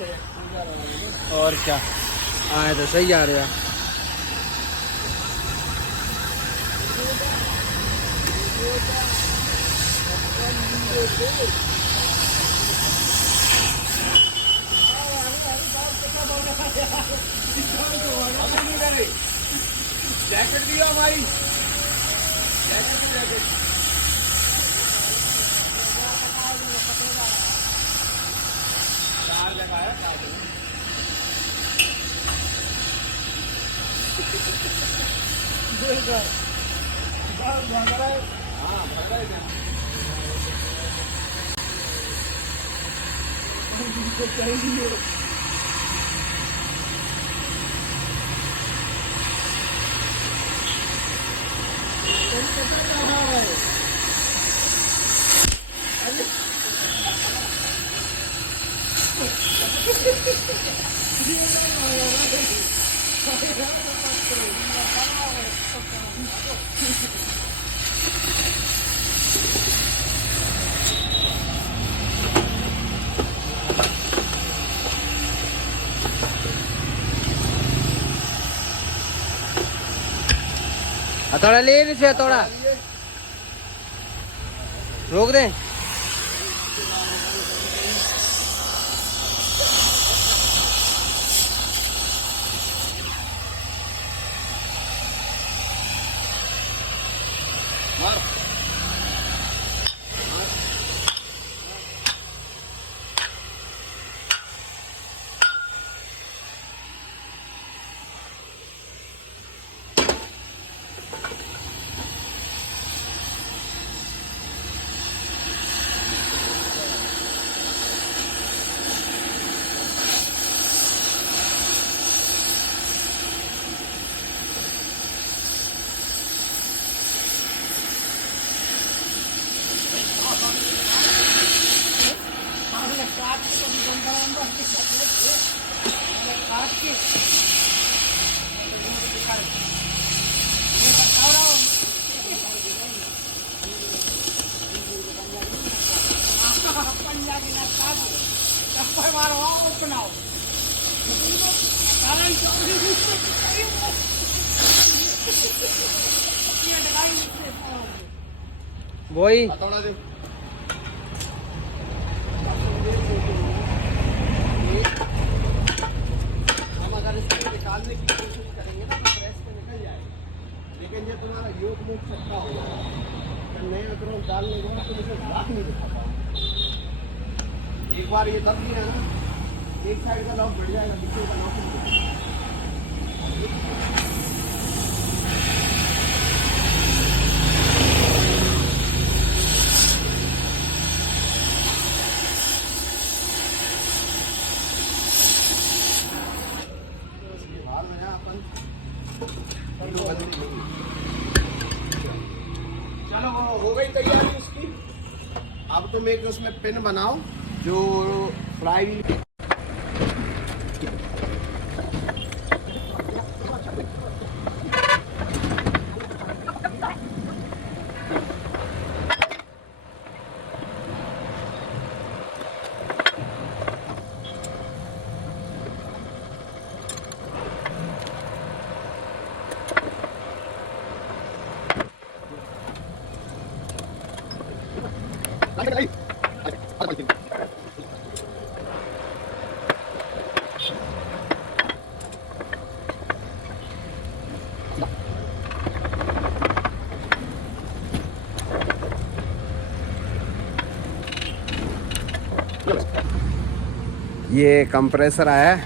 और क्या आए तो सही आ रहा। जैकेट दिया भाई, जैकेट चार लगाया हाँ भर रहे थे हथौड़ा ले से हथौड़ा रोक दे। वही हम अगर इसको निकालने की कोशिश करेंगे ना तो प्रेस पे निकल जाएगा, लेकिन ये तुम्हारा योग मुख सकता होगा। जब नए अदरक डालने के बाद तो इसे लाख नहीं दिखा पाओ। एक बार ये दब लिया ना, एक साइड का लॉक बढ़ जाएगा, दूसरे का लॉक नहीं बढ़ेगा। चलो हो गई तैयारी उसकी। अब तुम एक उसमें पिन बनाओ जो फ्राई ये कंप्रेसर आया,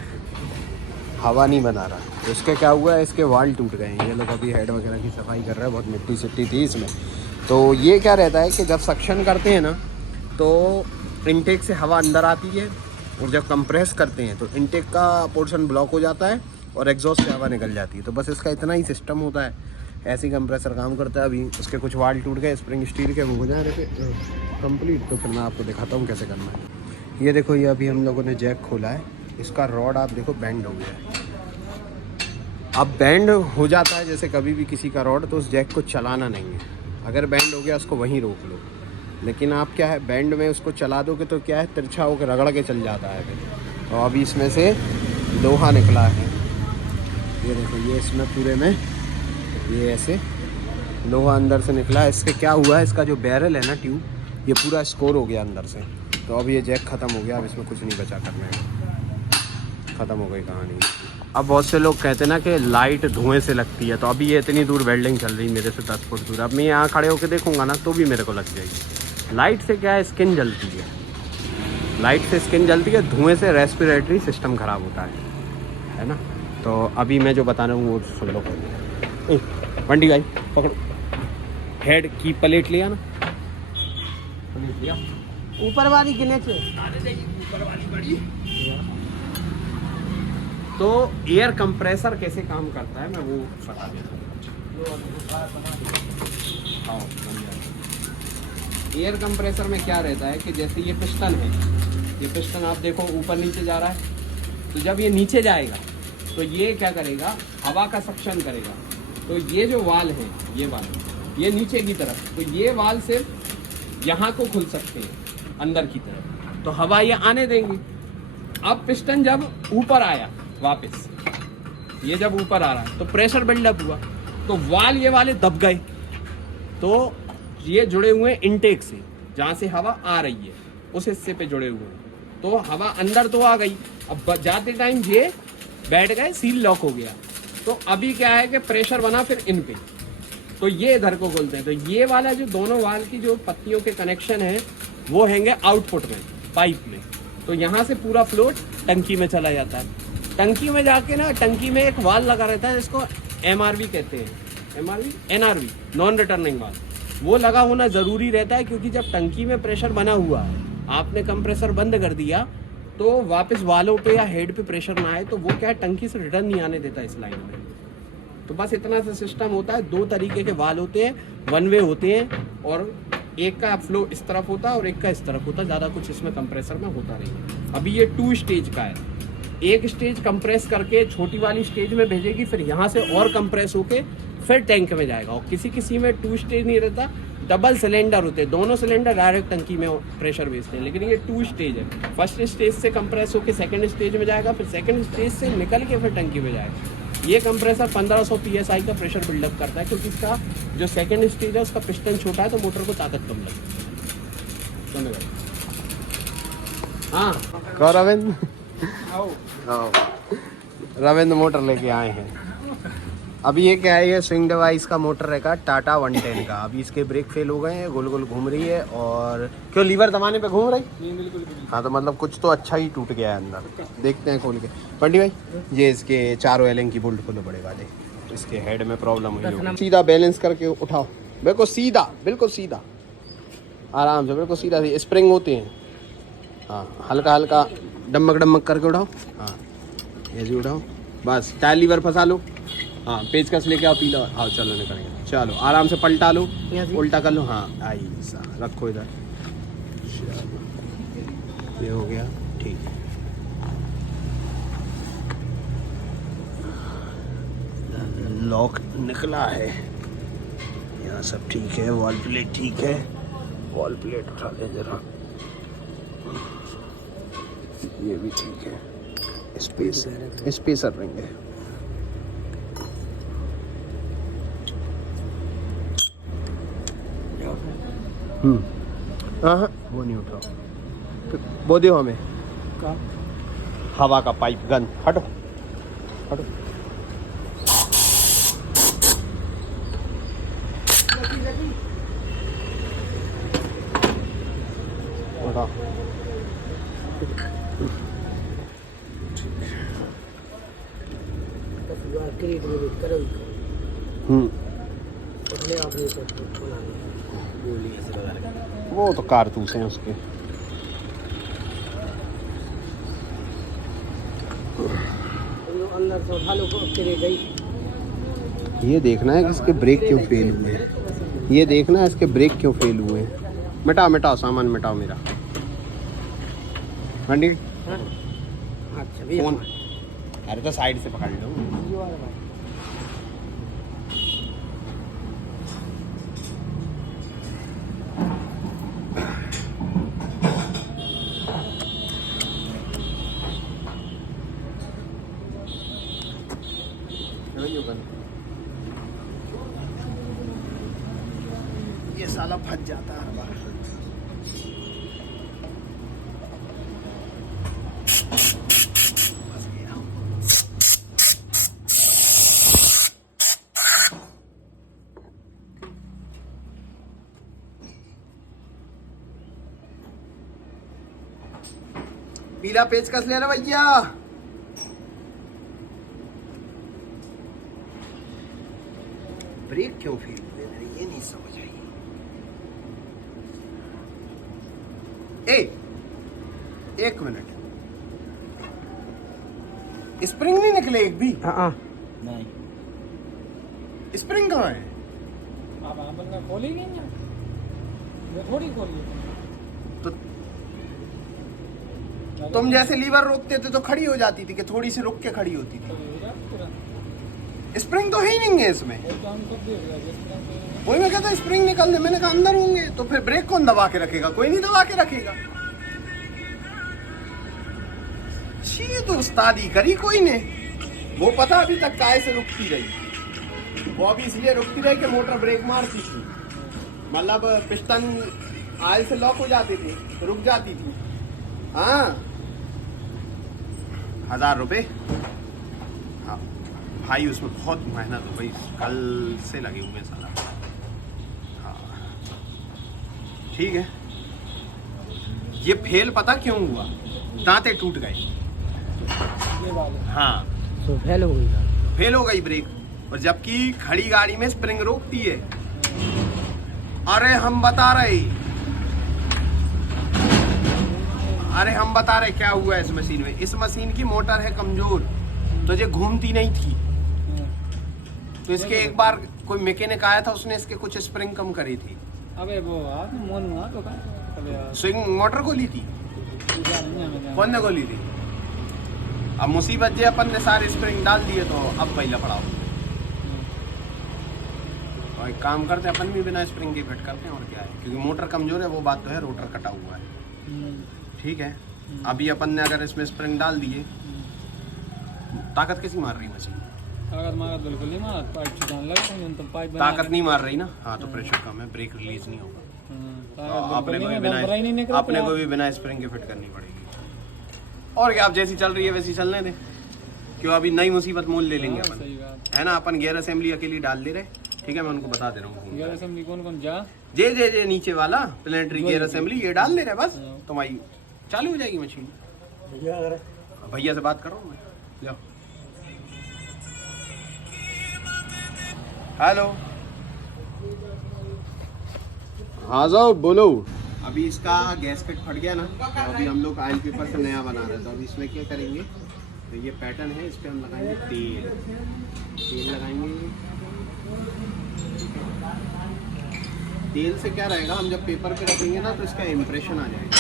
हवा नहीं बना रहा। तो इसके क्या हुआ है, इसके वाल टूट गए हैं। ये लोग अभी हेड वगैरह की सफाई कर रहे हैं, बहुत मिट्टी सिट्टी थी इसमें। तो ये क्या रहता है कि जब सक्शन करते हैं ना तो इनटेक से हवा अंदर आती है, और जब कंप्रेस करते हैं तो इनटेक का पोर्शन ब्लॉक हो जाता है और एग्जॉस्ट से हवा निकल जाती है। तो बस इसका इतना ही सिस्टम होता है, ऐसे ही कंप्रेसर काम करता है। अभी उसके कुछ वाल टूट गए, स्प्रिंग स्टील के, वो हो जाए कंप्लीट। तो फिर मैं आपको दिखाता हूँ कैसे करना है। ये देखो, ये अभी हम लोगों ने जैक खोला है, इसका रॉड आप देखो बेंड हो गया है। अब बेंड हो जाता है जैसे कभी भी किसी का रॉड, तो उस जैक को चलाना नहीं है। अगर बेंड हो गया उसको वहीं रोक लो। लेकिन आप क्या है, बैंड में उसको चला दोगे तो क्या है, तिरछा होकर रगड़ के चल जाता है फिर, तो अभी इसमें से लोहा निकला है, ये देखो, ये इसमें पूरे में ये ऐसे लोहा अंदर से निकला है। इसके क्या हुआ है, इसका जो बैरल है ना ट्यूब, ये पूरा स्कोर हो गया अंदर से। तो अब ये जैक ख़त्म हो गया, अब इसमें कुछ नहीं बचा करने का, ख़त्म हो गई कहानी। अब बहुत से लोग कहते हैं ना कि लाइट धुएं से लगती है, तो अभी ये इतनी दूर वेल्डिंग चल रही मेरे से 10 फुट दूर, अब मैं यहाँ खड़े होकर देखूँगा ना तो भी मेरे को लग जाएगी। लाइट से क्या है, स्किन जलती है, लाइट से स्किन जलती है, धुएँ से रेस्पिरेटरी सिस्टम ख़राब होता है ना। तो अभी मैं जो बता रहा हूँ वो सुन लो पहले। वंडी भाई पकड़ो, हेड की प्लेट लिया ना, प्लेट लिया, ऊपर वाली गिने से ऊपर वाली बड़ी। तो एयर कंप्रेसर कैसे काम करता है मैं वो बता देता हूँ। एयर कंप्रेसर में क्या रहता है कि जैसे ये पिस्टन है, ये पिस्टन आप देखो ऊपर नीचे जा रहा है, तो जब ये नीचे जाएगा तो ये क्या करेगा, हवा का सक्शन करेगा। तो ये जो वाल है, ये वाल, ये नीचे की तरफ, तो ये वाल सिर्फ यहाँ को खुल सकते हैं अंदर की तरफ, तो हवा ये आने देंगे। अब पिस्टन जब ऊपर आया वापस, ये जब ऊपर आ रहा है तो प्रेशर बिल्डअप हुआ, तो वाल ये वाले दब गए, तो ये जुड़े हुए हैं इनटेक से, जहाँ से हवा आ रही है उस हिस्से पे जुड़े हुए हैं, तो हवा अंदर तो आ गई। अब जाते टाइम ये बैठ गए, सील लॉक हो गया। तो अभी क्या है कि प्रेशर बना फिर इन पे, तो ये इधर को खोलते हैं। तो ये वाला जो दोनों वाल की जो पत्तियों के कनेक्शन है वो हैंगे आउटपुट में, पाइप में, तो यहाँ से पूरा फ्लोट टंकी में चला जाता है। टंकी में जाके ना, टंकी में एक वाल लगा रहता है जिसको MRV कहते हैं, NRV, नॉन रिटर्निंग वाल, वो लगा होना ज़रूरी रहता है, क्योंकि जब टंकी में प्रेशर बना हुआ है, आपने कंप्रेसर बंद कर दिया, तो वापस वालों पे या हेड पे प्रेशर ना आए, तो वो क्या है, टंकी से रिटर्न नहीं आने देता इस लाइन में। तो बस इतना सा सिस्टम होता है। 2 तरीके के वाल होते हैं, 1 वे होते हैं, और एक का फ्लो इस तरफ होता है और एक का इस तरफ होता है, ज़्यादा कुछ इसमें कंप्रेसर में होता नहीं। अभी ये 2 स्टेज का है, एक स्टेज कंप्रेस करके छोटी वाली स्टेज में भेजेगी, फिर यहाँ से और कंप्रेस होके फिर टैंक में जाएगा। और किसी में 2 स्टेज नहीं रहता, डबल सिलेंडर होते हैं, दोनों सिलेंडर डायरेक्ट टंकी में प्रेशर भेजते हैं, लेकिन ये 2 स्टेज है। फर्स्ट स्टेज से कंप्रेस होकर सेकंड स्टेज में जाएगा, फिर सेकंड स्टेज से निकल के फिर टंकी में जाएगा। ये कंप्रेसर 1500 PSI का प्रेशर बिल्डअप करता है, क्योंकि इसका जो सेकंड स्टेज है उसका पिस्टन छोटा है, तो मोटर को ताकत कम लगती है। हाँ रविंद्र, रविंद्र मोटर लेके आए हैं। अभी ये क्या है, ये स्विंग डिवाइस का मोटर रहेगा टाटा 110 का। अभी इसके ब्रेक फेल हो गए हैं, गोल गोल घूम रही है, और क्यों लीवर दबाने पे घूम रही? बिल्कुल। हाँ, तो मतलब कुछ तो अच्छा ही टूट गया है अंदर, देखते हैं खोल के। पंडी भाई, ये इसके 4 ऑयलिंग की बोल्ट खोलो बड़े वाले, इसके हेड में प्रॉब्लम हुई होगी। सीधा बैलेंस करके उठाओ, बिल्कुल सीधा, बिल्कुल सीधा, आराम से, बिल्कुल सीधा। स्प्रिंग होते हैं, हाँ, हल्का हल्का डमक डमक करके उठाओ, हाँ ऐसे उठाओ, बस। टायर लीवर फंसा लो, हाँ, पेचकस लेके आओ, पीला, हाँ चलो निकल गया। चलो आराम से पलटा लो, उल्टा कर लो, हाँ ऐसा रखो इधर, ये हो गया ठीक है। लॉक निकला है, यहाँ सब ठीक है, वॉल प्लेट ठीक है, वॉल प्लेट उठा ले जरा, ये भी ठीक है, स्पेसर रिंग है। हाँ, वो नहीं उठाओ, वो दो हमें हवा का पाइप गन, हटो हटो। उठाओ, वो तो कारतूस हैं उसके। अंदर से उठा लो, ये देखना है कि इसके ब्रेक क्यों फेल हुए हैं, ये देखना है इसके ब्रेक क्यों फेल हुए हैं। मिटाओ मिटाओ, सामान मिटाओ मेरा। मंडी फोन, अरे तो साइड से पकड़ लो। ये साला फंस जाता है हर बार। फंस गया। पीला पेचकस ले रहा भैया। ब्रेक क्यों फेल हुए मेरे, ये नहीं समझ आई। एक मिनट, स्प्रिंग नहीं निकले एक भी? नहीं। स्प्रिंग कहाँ है? आप बंदा खोली नहीं ना, वो थोड़ी खोली है। तो तुम जैसे लीवर रोकते थे तो खड़ी हो जाती थी कि थोड़ी सी रुक के खड़ी होती थी? स्प्रिंग तो है ही नहीं है इसमें। वही मैं कहता स्प्रिंग निकल दे, मैंने कहा अंदर होंगे तो फिर ब्रेक कौन दबा के रखेगा? कोई नहीं दबा के रखेगा। ये तो उस्तादी करी कोई ने। वो पता अभी तक काय से रुकती रही, वो अभी इसलिए रुकती रही कि मोटर ब्रेक मारती थी, मतलब पिस्टन आयल से लॉक हो जाते थे तो रुक जाती थी। हाँ 1000 रुपए। हाँ भाई उसमें बहुत मेहनत हो गई, कल से लगे हुए साला। हाँ ठीक है। ये फेल पता क्यों हुआ? दांते टूट गए। हाँ तो फेल हो गई, फेल हो गई ब्रेक। और जबकि खड़ी गाड़ी में स्प्रिंग रोकती है। अरे हम बता रहे क्या हुआ इस मशीन में। इस मशीन की मोटर है कमजोर, तो ये घूमती नहीं थी। तो इसके एक बार कोई मैकेनिक आया था, उसने इसके कुछ स्प्रिंग कम करी थी। अबे वो आप मोन हुआ तो का स्विंग मोटर खोली थी। कौन ने खोली थी? अब मुसीबत जे अपन ने सारे स्प्रिंग डाल दिए तो अब पहले पड़ाओ। और एक काम करते हैं, अपन भी बिना स्प्रिंग के फिट करते हैं और क्या है, क्योंकि मोटर कमजोर है, वो बात तो है, रोटर कटा हुआ है। ठीक है। अभी अपन ने अगर इसमें स्प्रिंग डाल दिए, ताकत कैसी मार रही मशीन? बिल्कुल नहीं मारा, पाइप छुटाने लगा तो पाइप ताकत नहीं मार रही ना। हाँ तो प्रेशर कम है, ब्रेक रिलीज नहीं होगा। अपने को भी बिना स्प्रिंग के फिट करनी पड़ेगी। और क्या, आप जैसी चल रही है वैसी चलने दें, क्यों अभी नई मुसीबत मोल ले लेंगे अपन, है ना। अपन गियर असेंबली अकेली डाल दे रहे। ठीक है, मैं उनको बता दे रहा हूँ। गियर असेंबली कौन जा जे नीचे वाला प्लेनेटरी गियर असेंबली ये डाल दे रहे, बस तुम्हारी चालू हो जाएगी मशीन। भैया से बात करो मैं। जाओ। हेलो, हाँ जाओ बोलो। अभी इसका गैसकेट फट गया ना, तो अभी हम लोग ऑयल पेपर से नया बना रहे हैं। तो अभी इसमें क्या करेंगे, तो ये पैटर्न है, इस पर हम लगाएंगे तेल लगाएंगे। तेल से क्या रहेगा, हम जब पेपर पे रखेंगे ना तो इसका इम्प्रेशन आ जाएगा।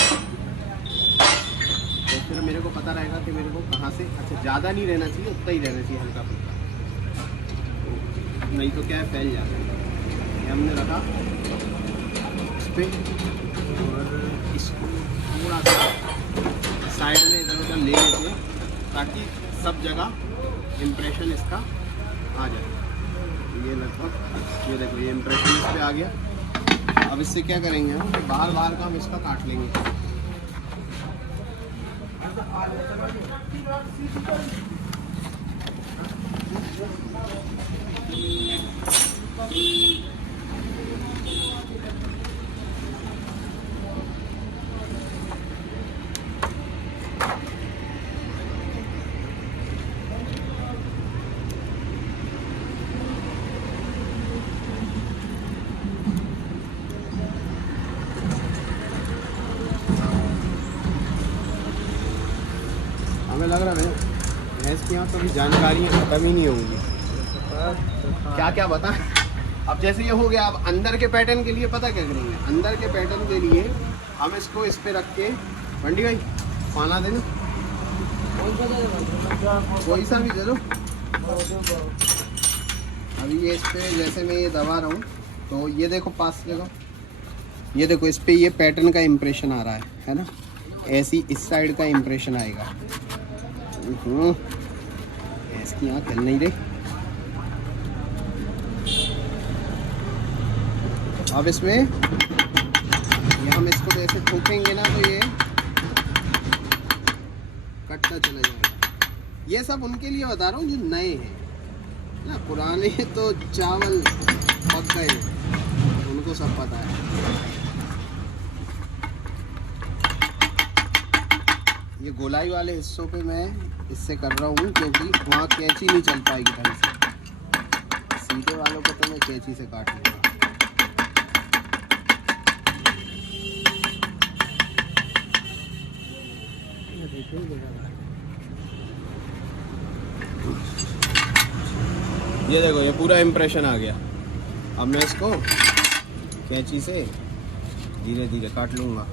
तो फिर मेरे को पता रहेगा कि मेरे को कहाँ से, अच्छा ज़्यादा नहीं रहना चाहिए, उतना ही रहना चाहिए, हल्का फुल्का, नहीं तो क्या है फैल जाता है। ये हमने रखा इस पर, और इसको थोड़ा सा साइड में इधर उधर ले लेते हैं ताकि सब जगह इम्प्रेशन इसका आ जाए। ये लगभग, ये देखो ये इम्प्रेशन इस पर आ गया। अब इससे क्या करेंगे हम, बाहर का हम इसका काट लेंगे। हमें लग रहा है भैंस की यहाँ तो भी जानकारियाँ खत्म ही नहीं होंगी। क्या क्या बता। अब जैसे ये हो गया, अब अंदर के पैटर्न के लिए पता क्या करेंगे, अंदर के पैटर्न के लिए हम इसको इस पे रख के, बंडी भाई पाना देना, कोई सा भी दे दो। अभी ये इस पे जैसे मैं ये दबा रहा हूँ तो ये देखो पास जगह, ये देखो इस पे ये पैटर्न का इम्प्रेशन आ रहा है ना, ऐसी इस साइड का इम्प्रेशन आएगा। इसकी यहाँ चल नहीं रही, अब इसमें ये हम इसको ऐसे ठोकेंगे ना तो ये कटता चला जाएगा। ये सब उनके लिए बता रहा हूँ जो नए हैं ना, पुराने तो चावल पक गए, उनको सब पता है। ये गोलाई वाले हिस्सों पे मैं इससे कर रहा हूँ क्योंकि वहाँ कैंची नहीं चल पाएगी ढंग से। सीधे वालों को तो मैं कैंची से काट लूँगा। ये देखो ये पूरा इम्प्रेशन आ गया। अब मैं इसको कैंची से धीरे धीरे काट लूँगा।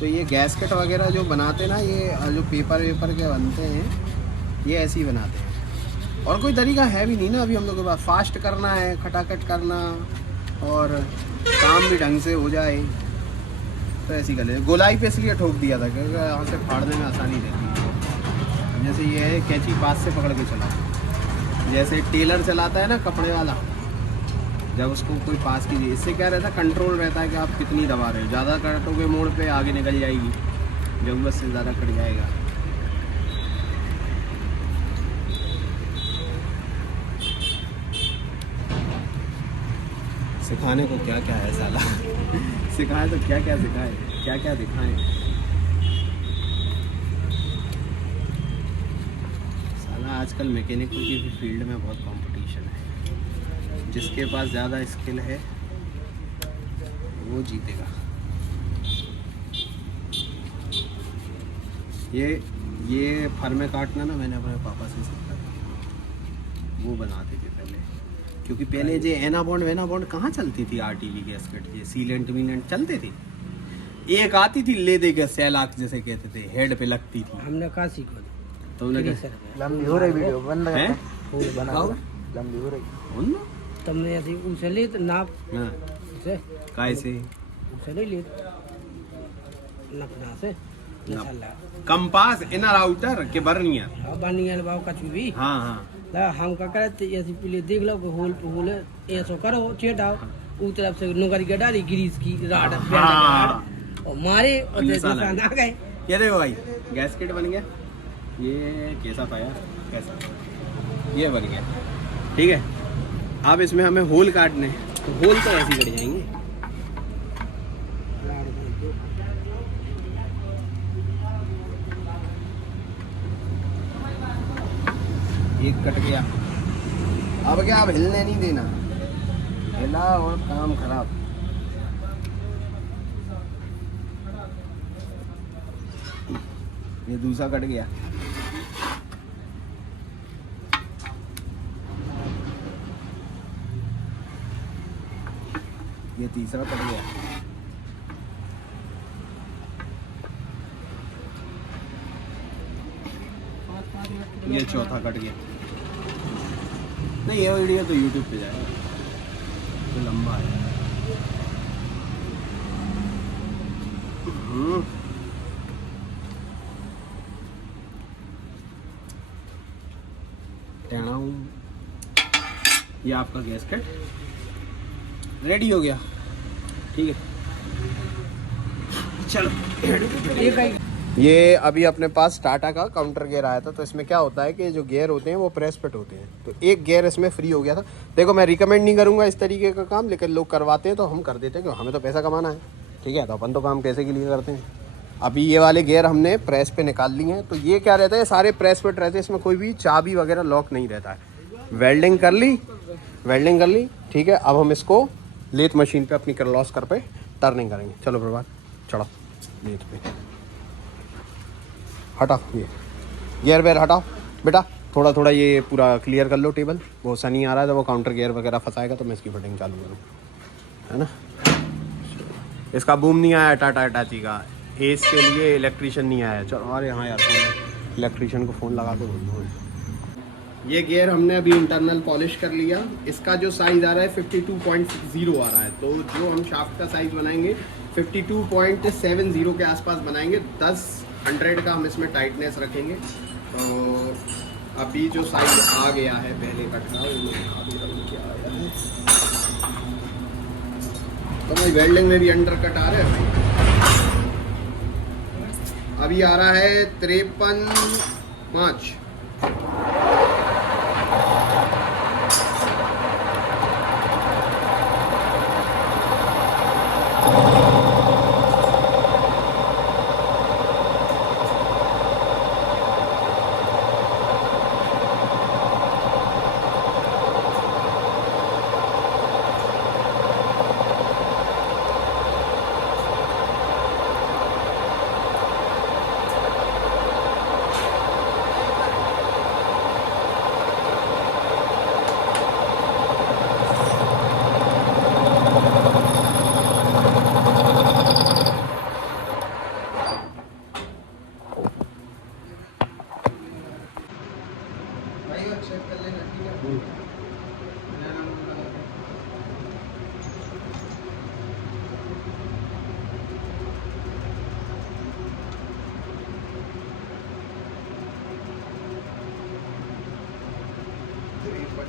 तो ये गैस्केट वगैरह जो बनाते ना, ये जो पेपर वेपर के बनते हैं, ये ऐसे ही बनाते हैं। और कोई तरीका है भी नहीं ना अभी हम लोग के पास। फास्ट करना है, खटाखट करना और काम भी ढंग से हो जाए, तो ऐसे ही कर ले। गोलाई पे इसलिए ठोक दिया था क्योंकि यहाँ से फाड़ने में आसानी रहती है। जैसे ये है कैंची पास से पकड़ के चला, जैसे टेलर चलाता है ना कपड़े वाला, जब उसको कोई पास कीजिए, इससे क्या रहता है, कंट्रोल रहता है कि आप कितनी दबा रहे हो। ज़्यादा काटोगे मोड़ पे आगे निकल जाएगी, ज़रूरत से ज़्यादा कट जाएगा। सिखाने को क्या क्या है साला सिखाए तो क्या क्या सिखाए, क्या क्या दिखाएं। साला आजकल मैकेनिकल की भी फील्ड में बहुत कंपटीशन है। जिसके पास ज़्यादा स्किल है वो जीतेगा। ये फर में काटना ना मैंने अपने पापा से सीखा था। वो बनाते थे पहले, क्योंकि पहले जो एना बॉन्ड वेना बॉन्ड कहाँ चलती थी, आरटीवी गैस्केट ये सीलेंट वीलेंट चलते थे। एक आती थी ले दे के सैलाक जैसे कहते थे, हेड पे लगती थी। हमने कहा सीखो तो लंबी हो रही वीडियो बंद है, बनाओ लंबी हो रही। तुमने यदि उछले तो नाप उसे कैसे उछले ले नपना से कंपास इनर आउटर के बर्नियर बनियल बाव कछु भी। हाँ हाँ ला हम का करते ऐसे पहले देख लो कि होल पे होल ऐसो करो चेटाओ उ तरफ से नौकरी के डाली ग्रीस की राड और मारे और निशान आ गए। ये देखो भाई गैस्केट बन गया। ये कैसा था यार, कैसा, ये बन गया। ठीक है, अब इसमें हमें होल काटने हैं, तो होल तो ऐसे ही कट जाएंगे। एक कट गया। अब क्या, अब हिलने नहीं देना, हिला और काम खराब। ये दूसरा कट गया। ये तीसरा कट गया। ये चौथा कट गया। नहीं ये वीडियो तो YouTube पे जाएगा, तो लंबा है। ये आपका गैस्केट रेडी हो गया। ठीक है, चलो। ये अभी अपने पास टाटा का काउंटर गियर आया था। तो इसमें क्या होता है कि जो गियर होते हैं वो प्रेस फिट होते हैं। तो एक गियर इसमें फ्री हो गया था। देखो मैं रिकमेंड नहीं करूँगा इस तरीके का काम, लेकिन लोग करवाते हैं तो हम कर देते हैं क्योंकि हमें तो पैसा कमाना है। ठीक है, तो अपन तो काम पैसे के लिए करते हैं। अभी ये वाले गियर हमने प्रेस पे निकाल लिए हैं। तो ये क्या रहता है, सारे प्रेस फिट रहते हैं, इसमें कोई भी चाबी वगैरह लॉक नहीं रहता है। वेल्डिंग कर ली, ठीक है। अब हम इसको लेथ मशीन पे अपनी किर्लोस्कर पे टर्निंग करेंगे। चलो प्रभात चढ़ो लेथ पे, हटाओ ये गियर वेयर हटाओ बेटा, थोड़ा थोड़ा ये पूरा क्लियर कर लो टेबल। वो सनी आ रहा है तो वो काउंटर गियर वगैरह फंसाएगा तो मैं इसकी फिटिंग चालू करूँ, है ना। इसका बूम नहीं आया टाटा अटैची का, एस के लिए इलेक्ट्रीशियन नहीं आया। चलो, अरे हाँ यार फोन, इलेक्ट्रीशियन को फ़ोन लगा के बोल दो। ये गियर हमने अभी इंटरनल पॉलिश कर लिया। इसका जो साइज़ आ रहा है 52.60 आ रहा है। तो जो हम शाफ्ट का साइज़ बनाएंगे 52.70 के आसपास बनाएंगे। 10 100 का हम इसमें टाइटनेस रखेंगे। तो अभी जो साइड आ गया है पहले कटना वो अभी क्या आया है। तो भाई वेल्डिंग में भी अंडर कट आ रहे हैं भाई। अभी आ रहा है 53.5।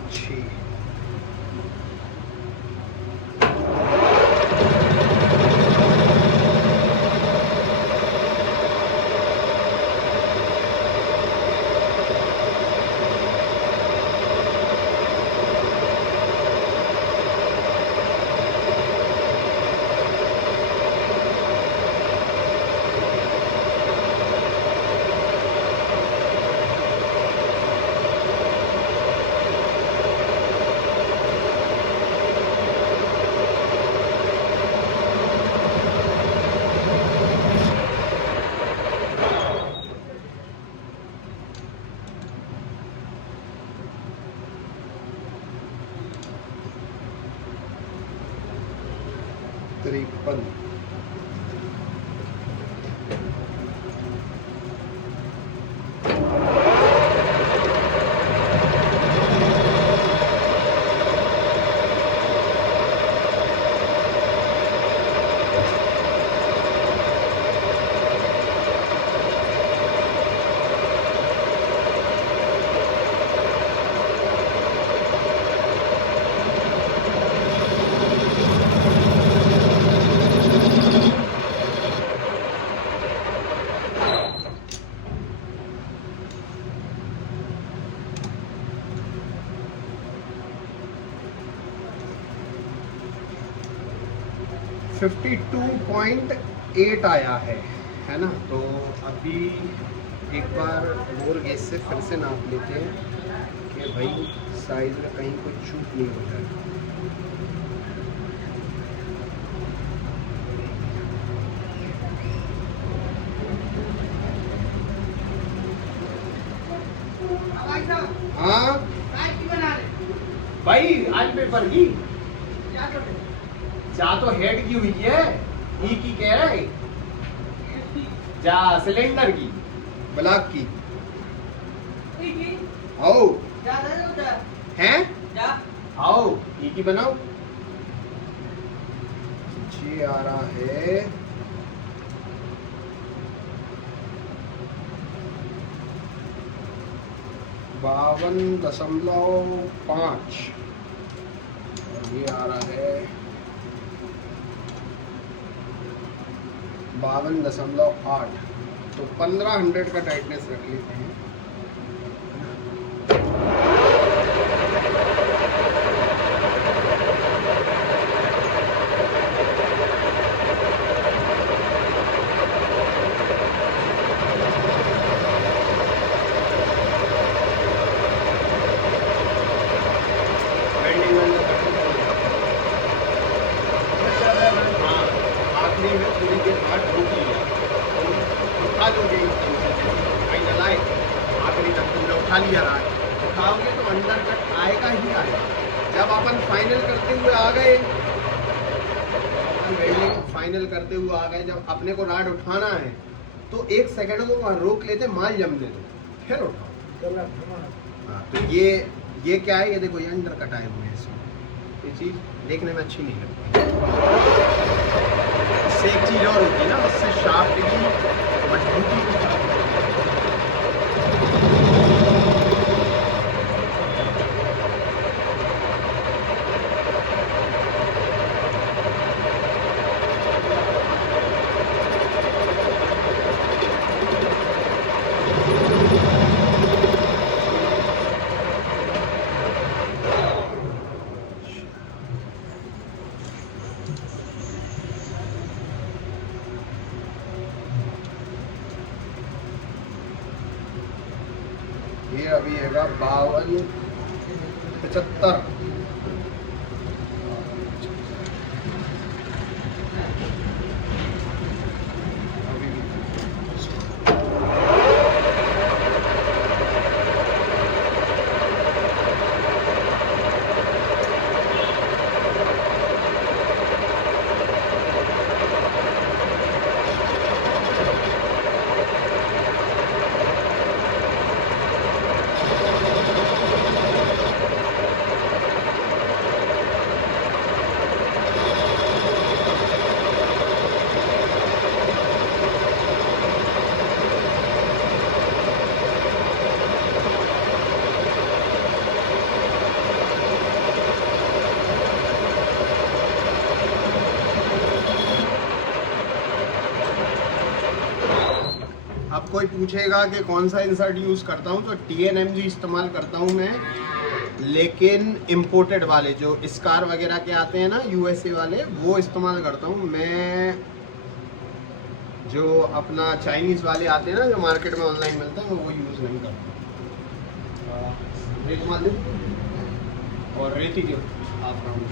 अच्छी तिरपन। .8 आया है ना। तो अभी एक बार बोर गेज से फिर से नाप लेते हैं कि भाई साइज में कहीं कोई चूक नहीं हो जाए। हाँ भाई आज पेपर की जा तो हेड की हुई है, ई की कह रहा है जा सिलेंडर की ब्लॉक की आओ हैं आओ ई की बनाओ। जी आ रहा है 52.5। ये आ रहा है 52.8। तो 1500 का टाइटनेस रख लेते हैं। उठा लिया राज, उठाओगे तो अंडर कट आएगा ही आएगा। जब अपन फाइनल करते हुए आ गए, वेल्डिंग फाइनल करते हुए आ गए, जब अपने को राड उठाना है तो 1 सेकंड को वहाँ रोक लेते, माल जमने दो, फिर उठाओ। हाँ, तो ये क्या है, ये देखो ये अंडर कट आए हुए हैं इसमें। ये चीज़ देखने में अच्छी नहीं लगती। इससे एक चीज़ और होती है ना, उससे शाफ्ट की मजबूती ये अभी है 52-75। अब कोई पूछेगा कि कौन सा इंसर्ट यूज़ करता हूँ, तो TNMG इस्तेमाल करता हूँ मैं, लेकिन इम्पोर्टेड वाले जो स्कार वगैरह के आते हैं ना USA वाले, वो इस्तेमाल करता हूँ मैं। जो अपना चाइनीज़ वाले आते हैं ना, जो मार्केट में ऑनलाइन मिलता है, वो यूज़ नहीं करता। रेत मार दो और रेती के हाफ राउंड।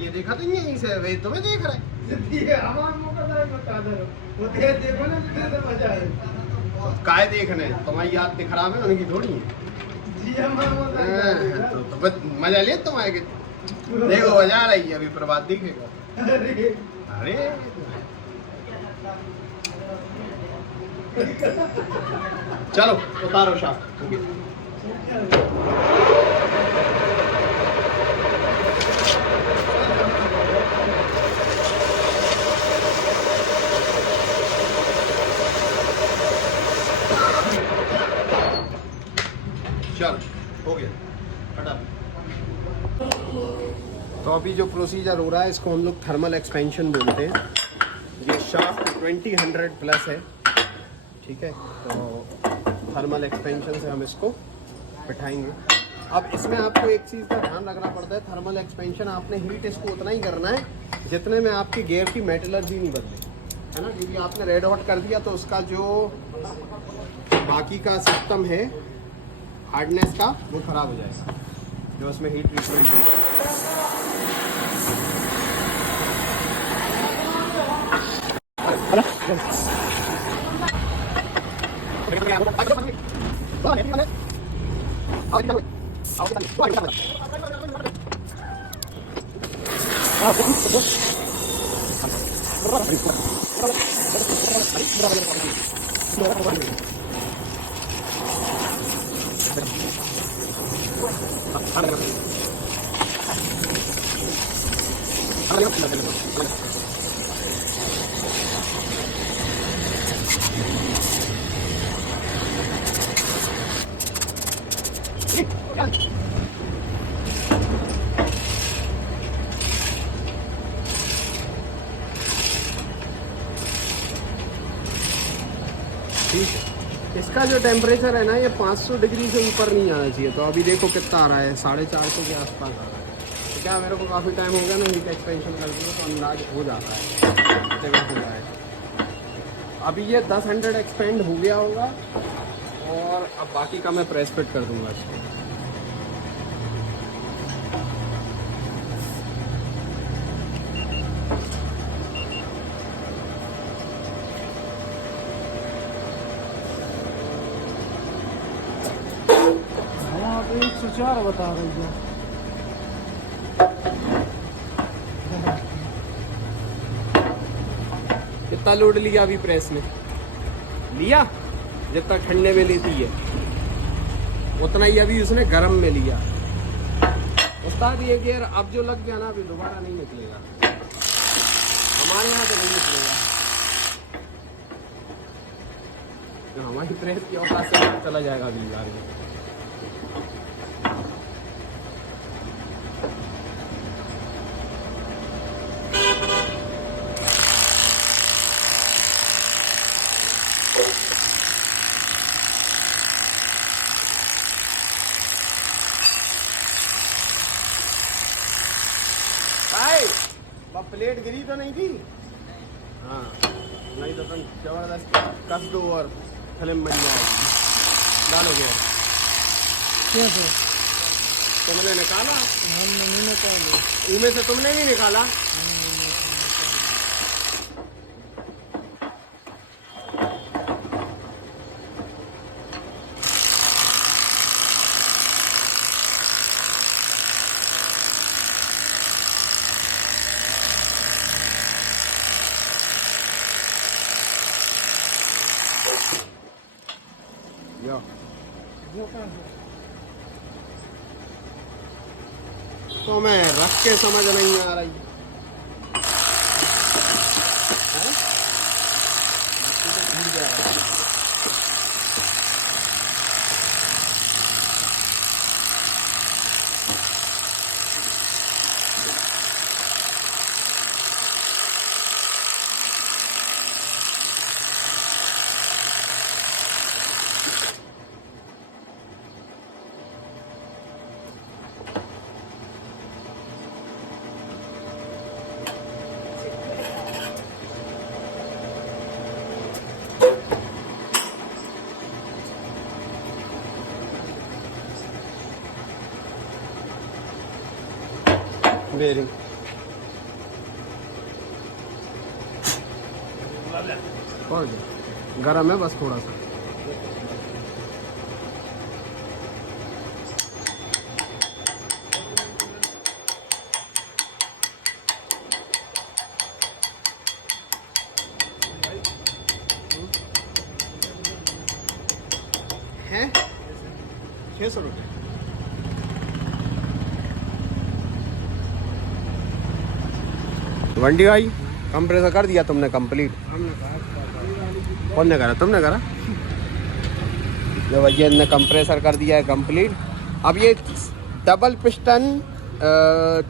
ये देखा तो यहीं से वे तुम्हें देख रहा है। काय देखने तुम्हारी याद दिख रहा है, उनकी थोड़ी है। तो बस मजा लिया तुम्हारे के। देखो बजा रही है अभी, प्रभात दिखेगा। अरे चलो उतारो शाफ्ट। चल हो गया, हटा। तो अभी जो प्रोसीजर हो रहा है, इसको हम लोग थर्मल एक्सपेंशन बोलते हैं। ये शाफ्ट 2000 प्लस है, ठीक है। तो थर्मल एक्सपेंशन से हम इसको बिठाएंगे। अब इसमें आपको एक चीज़ का ध्यान रखना पड़ता है, थर्मल एक्सपेंशन आपने हीट इसको उतना ही करना है जितने में आपकी गियर की मेटलर्जी नहीं बदले, है ना। क्योंकि आपने रेड हॉट कर दिया तो उसका जो बाकी का सिस्टम है हार्डनेस का, वो खराब हो जाएगा, जो उसमें हीट ट्रीटमेंट है। ठीक है, इसका जो टेम्परेचर है ना, ये 500 डिग्री से ऊपर नहीं आना चाहिए। तो अभी देखो कितना आ रहा है, 450 के आसपास आ रहा है। तो क्या मेरे को काफ़ी टाइम हो गया ना हीट एक्सपेंशन करते हुए, तो अंदाज हो जाता है कितने हो रहा है। अभी ये 1000 एक्सपेंड हो गया होगा, और अब बाकी का मैं प्रेस फिट कर दूंगा इसको। हाँ तो 104 बता रही है। कितना लोड लिया अभी प्रेस में? लिया जितना ठंडे में लेती है। उतना ही अभी उसने गर्म में लिया। उस्ताद ये गियर अब जो लग गया ना अभी दोबारा नहीं निकलेगा, हमारे यहाँ तो नहीं निकलेगा। तो हमारी प्रेस की औकात से चला जाएगा अभी गाड़ी में। प्लेट गिरी तो नहीं थी? हाँ, नहीं तो तुम जबरदस्त कस दो और फिल्म बन जाएगी। डालो गया कैसे तुमने निकाला? हमने नहीं निकाला। उनमें से तुमने नहीं निकाला? तो मैं रख के समझ नहीं आ रही बेरिंग। गरम है बस थोड़ा सा। है 600 रुपये। वंडी भाई कंप्रेसर कर दिया तुमने कंप्लीट? कौन ने करा? तुमने करा? जो भैया ने कंप्रेसर कर दिया है कंप्लीट। अब ये डबल पिस्टन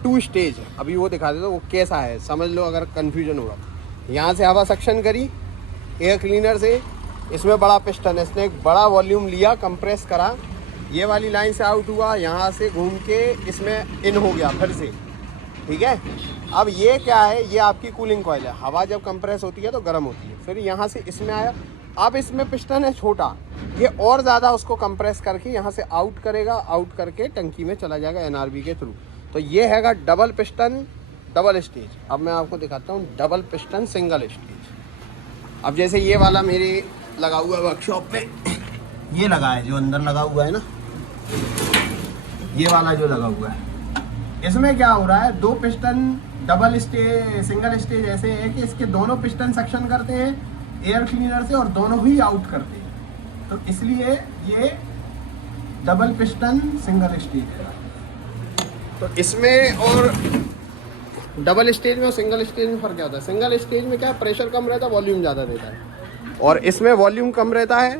2 स्टेज, अभी वो दिखा दे तो वो कैसा है समझ लो अगर कंफ्यूजन होगा। यहाँ से हवा सक्शन करी एयर क्लीनर से, इसमें बड़ा पिस्टन है, इसने एक बड़ा वॉल्यूम लिया, कंप्रेस करा, ये वाली लाइन से आउट हुआ, यहाँ से घूम के इसमें इन हो गया फिर से, ठीक है। अब ये क्या है, ये आपकी कूलिंग कॉइल है, हवा जब कंप्रेस होती है तो गर्म होती है, फिर यहाँ से इसमें आया। अब इसमें पिस्टन है छोटा, ये और ज़्यादा उसको कंप्रेस करके यहाँ से आउट करेगा, आउट करके टंकी में चला जाएगा एनआरबी के थ्रू। तो ये हैगा डबल पिस्टन डबल स्टेज। अब मैं आपको दिखाता हूँ डबल पिस्टन सिंगल स्टेज। अब जैसे ये वाला मेरे लगा हुआ है वर्कशॉप पे, ये लगा है जो अंदर लगा हुआ है ना, ये वाला जो लगा हुआ है, इसमें क्या हो रहा है, 2 piston double stage single stage ऐसे है कि इसके दोनों पिस्टन सक्शन करते हैं एयर क्लीनर से और दोनों ही आउट करते हैं, तो इसलिए ये डबल पिस्टन सिंगल स्टेज है। तो इसमें और डबल स्टेज में और सिंगल स्टेज में फ़र्क क्या होता है? सिंगल स्टेज में क्या है, प्रेशर कम रहता है, वॉल्यूम ज़्यादा रहता है, और इसमें वॉल्यूम कम रहता है,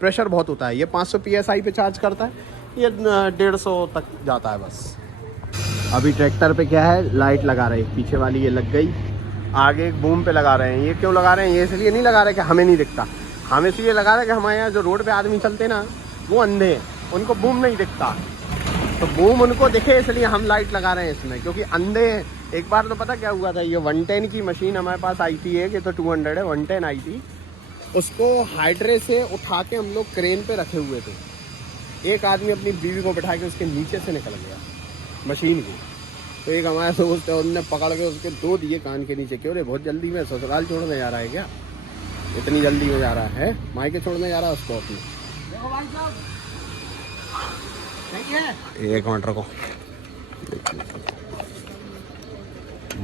प्रेशर बहुत होता है। ये 500 PSI पे चार्ज करता है, ये 150 तक जाता है बस। अभी ट्रैक्टर पे क्या है, लाइट लगा रहे हैं, पीछे वाली ये लग गई, आगे एक बूम पे लगा रहे हैं। ये क्यों लगा रहे हैं? ये इसलिए नहीं लगा रहे कि हमें नहीं दिखता, हम इसलिए लगा रहे हैं कि हमारे यहाँ जो रोड पे आदमी चलते ना वो अंधे हैं, उनको बूम नहीं दिखता, तो बूम उनको दिखे इसलिए हम लाइट लगा रहे हैं इसमें, क्योंकि अंधे हैं। एक बार तो पता क्या हुआ था, ये 110 की मशीन हमारे पास आई थी, ये तो 200 है, 110 आई थी, उसको हाइड्रे से उठा के हम लोग क्रेन पे रखे हुए थे, एक आदमी अपनी बीवी को बिठा के उसके नीचे से निकल गया मशीन को, तो एक हमारे दोस्त है उनने पकड़ के उसके 2 दिए कान के नीचे। क्यों रे, बहुत जल्दी में ससुराल छोड़ने जा रहा है क्या? इतनी जल्दी में जा रहा है, मायके छोड़ने जा रहा है उसको अपने। एक मिनट रखो,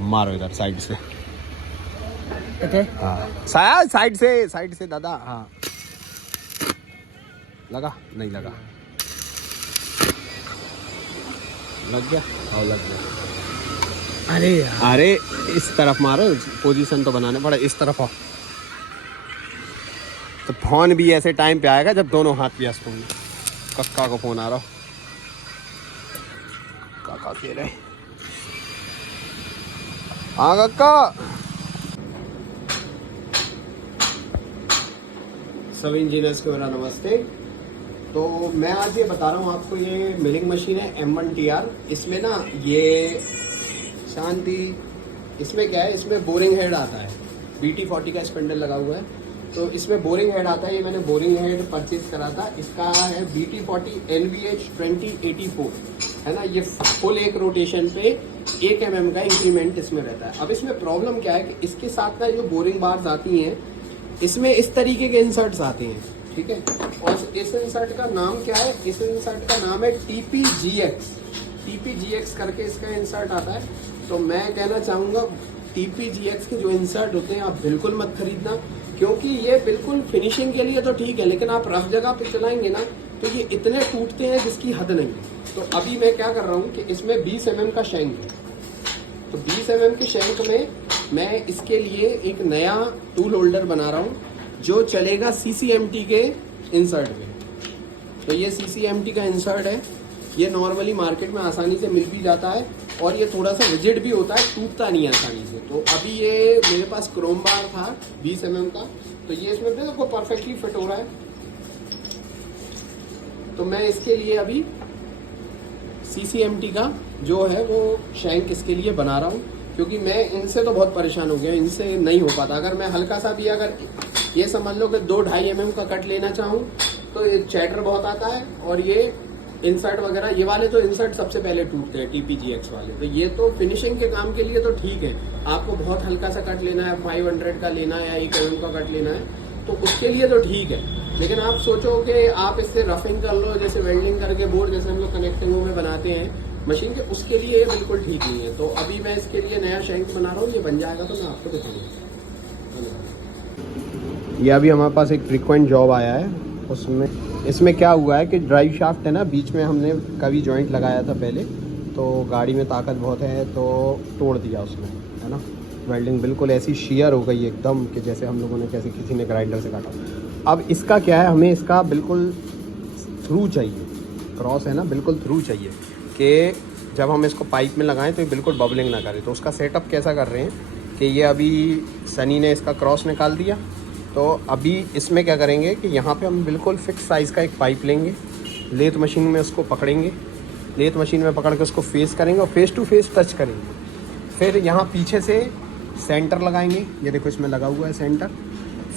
मारो इधर साइड से, हाँ साइड से दादा, हाँ लगा नहीं लगा, लग गया? हाँ लग गया। अरे यार, अरे इस तरफ मारो, पोजीशन तो बनाने पड़ा, इस तरफ आओ। तो फोन भी ऐसे टाइम पे आएगा जब दोनों हाथ व्यस्त होंगे। कक्का को फोन आ रहा, काका कह रहे, हाँ कक्का। सभी इंजीनियर्स को मेरा नमस्ते। तो मैं आज ये बता रहा हूँ आपको, ये मिलिंग मशीन है M1TR। इसमें ना ये शांति, इसमें क्या है, इसमें बोरिंग हेड आता है, BT40 का स्पेंडल लगा हुआ है। तो इसमें बोरिंग हेड आता है, ये मैंने बोरिंग हेड परचेज करा था। इसका है BT40 NVH 2084, है ना। ये फुल एक रोटेशन पे 1 mm का इंक्रीमेंट इसमें रहता है। अब इसमें प्रॉब्लम क्या है कि इसके साथ ना जो बोरिंग बार्स आती हैं, इसमें इस तरीके के इंसर्ट्स आते हैं, ठीक है। और इस इंसर्ट का नाम क्या है, इस इंसर्ट का नाम है TPGX करके इसका इंसर्ट आता है। तो मैं कहना चाहूँगा TPGX के जो इंसर्ट होते हैं आप बिल्कुल मत खरीदना, क्योंकि ये बिल्कुल फिनिशिंग के लिए तो ठीक है, लेकिन आप रफ जगह पे चलाएंगे ना तो ये इतने टूटते हैं जिसकी हद नहीं है। तो अभी मैं क्या कर रहा हूँ कि इसमें 20 mm का शैंक है। तो 20 mm के शैंक में मैं इसके लिए एक नया टूल होल्डर बना रहा हूँ जो चलेगा CCMT के इंसर्ट में। तो ये CCMT का इंसर्ट है, ये नॉर्मली मार्केट में आसानी से मिल भी जाता है और ये थोड़ा सा रिजिड भी होता है, टूटता नहीं है आसानी से। तो अभी ये मेरे पास क्रोम बार था 20 mm का, तो ये इसमें देखो परफेक्टली फिट हो रहा है। तो मैं इसके लिए अभी CCMT का जो है वो शैंक इसके लिए बना रहा हूँ, क्योंकि मैं इनसे तो बहुत परेशान हो गया, इनसे नहीं हो पाता। अगर मैं हल्का सा भी, अगर ये समझ लो कि 2-2.5 mm का कट लेना चाहूँ तो ये चैटर बहुत आता है। और ये इंसर्ट वगैरह, ये वाले तो इंसर्ट सबसे पहले टूटते हैं TPGX वाले। तो ये तो फिनिशिंग के काम के लिए तो ठीक है, आपको बहुत हल्का सा कट लेना है, 500 का लेना है या 1 mm का कट लेना है तो उसके लिए तो ठीक है। लेकिन आप सोचो कि आप इससे रफिंग कर लो, जैसे वेल्डिंग करके बोर्ड जैसे हम लोग कनेक्टिंगों में बनाते हैं मशीन के, उसके लिए ये बिल्कुल ठीक नहीं है। तो अभी मैं इसके लिए नया शैंक बना रहा हूँ, ये बन जाएगा तो मैं आपको दिखाऊंगा। ये अभी हमारे पास एक फ्रीक्वेंट जॉब आया है, उसमें इसमें क्या हुआ है कि ड्राइव शाफ्ट है ना, बीच में हमने कभी जॉइंट लगाया था पहले, तो गाड़ी में ताकत बहुत है तो तोड़ दिया उसने, है ना। वेल्डिंग बिल्कुल ऐसी शेयर हो गई एकदम कि जैसे हम लोगों ने, कैसे किसी ने ग्राइंडर से काटा। अब इसका क्या है, हमें इसका बिल्कुल थ्रू चाहिए, क्रॉस है ना, बिल्कुल थ्रू चाहिए कि जब हम इसको पाइप में लगाएं तो ये बिल्कुल बबलिंग ना करे। तो उसका सेटअप कैसा कर रहे हैं कि ये अभी सनी ने इसका क्रॉस निकाल दिया, तो अभी इसमें क्या करेंगे कि यहाँ पे हम बिल्कुल फिक्स साइज़ का एक पाइप लेंगे, लेथ मशीन में उसको पकड़ेंगे, लेथ मशीन में पकड़ के उसको फेस करेंगे और फेस टू फेस टच करेंगे। फिर यहाँ पीछे से सेंटर लगाएंगे, ये देखो इसमें लगा हुआ है सेंटर।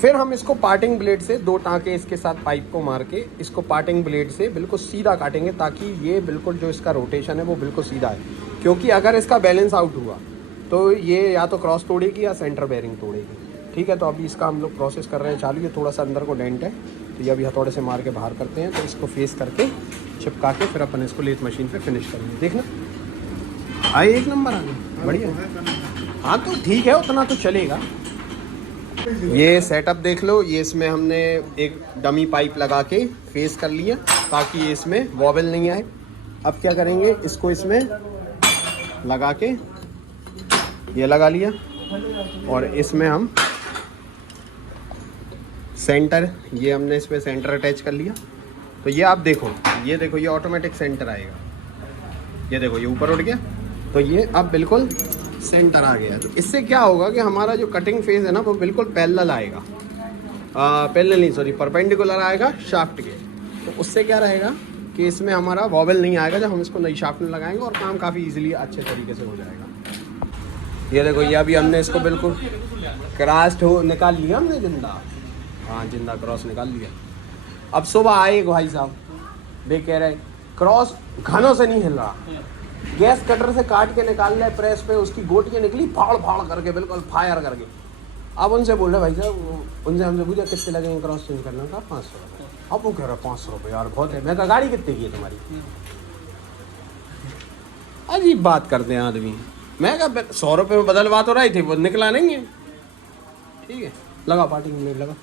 फिर हम इसको पार्टिंग ब्लेड से 2 टाँके इसके साथ पाइप को मार के इसको पार्टिंग ब्लेड से बिल्कुल सीधा काटेंगे, ताकि ये बिल्कुल जो इसका रोटेशन है वो बिल्कुल सीधा है। क्योंकि अगर इसका बैलेंस आउट हुआ तो ये या तो क्रॉस तोड़ेगी या सेंटर बेरिंग तोड़ेगी, ठीक है। तो अभी इसका हम लोग प्रोसेस कर रहे हैं चालू। ये थोड़ा सा अंदर को डेंट है, तो ये अभी हथौड़े से मार के बाहर करते हैं। तो इसको फेस करके चिपका के फिर अपन इसको लेथ मशीन पे फिनिश करेंगे। देखना आए, 1 नंबर आ गया, बढ़िया। हाँ तो ठीक है, उतना तो चलेगा। ये सेटअप देख लो, ये इसमें हमने एक डमी पाइप लगा के फेस कर लिया ताकि इसमें वॉबल नहीं आए। अब क्या करेंगे, इसको इसमें लगा के ये लगा लिया और इसमें हम सेंटर, ये हमने इसमें सेंटर अटैच कर लिया। तो ये आप देखो, ये देखो, ये ऑटोमेटिक सेंटर आएगा, ये देखो ये ऊपर उठ गया, तो ये अब बिल्कुल सेंटर आ गया। तो इससे क्या होगा कि हमारा जो कटिंग फेस है ना वो बिल्कुल पैरेलल आएगा, पैरेलल नहीं सॉरी परपेंडिकुलर आएगा शाफ्ट के। तो उससे क्या रहेगा कि इसमें हमारा वॉबल नहीं आएगा जब हम इसको नई शाफ्ट में लगाएंगे, और काम काफ़ी इजीली अच्छे तरीके से हो जाएगा। ये देखो, ये अभी हमने इसको बिल्कुल क्रॉस हो निकाल लिया हमने, जिंदा, हाँ जिंदा क्रॉस निकाल लिया। अब सुबह आए भाई साहब, वे कह रहे क्रॉस घनों से नहीं हिल रहा, गैस कटर से काट के निकाल रहे प्रेस पे, उसकी गोटियाँ निकली फाड़ फाड़ करके, बिल्कुल फायर करके। अब उनसे बोल रहे भाई साहब, उनसे हमसे पूछा कितने लगेंगे क्रॉस चेंज करने का, 500 रुपये। अब वो कह रहा 500 रुपये यार बहुत है। मैं कहा गाड़ी कितने की है तुम्हारी? अजीब बात करते हैं आदमी। मैं कहा 100 रुपये में बदलवा तो रही थी, वो निकला नहीं है, ठीक है लगा पार्टी में लगा।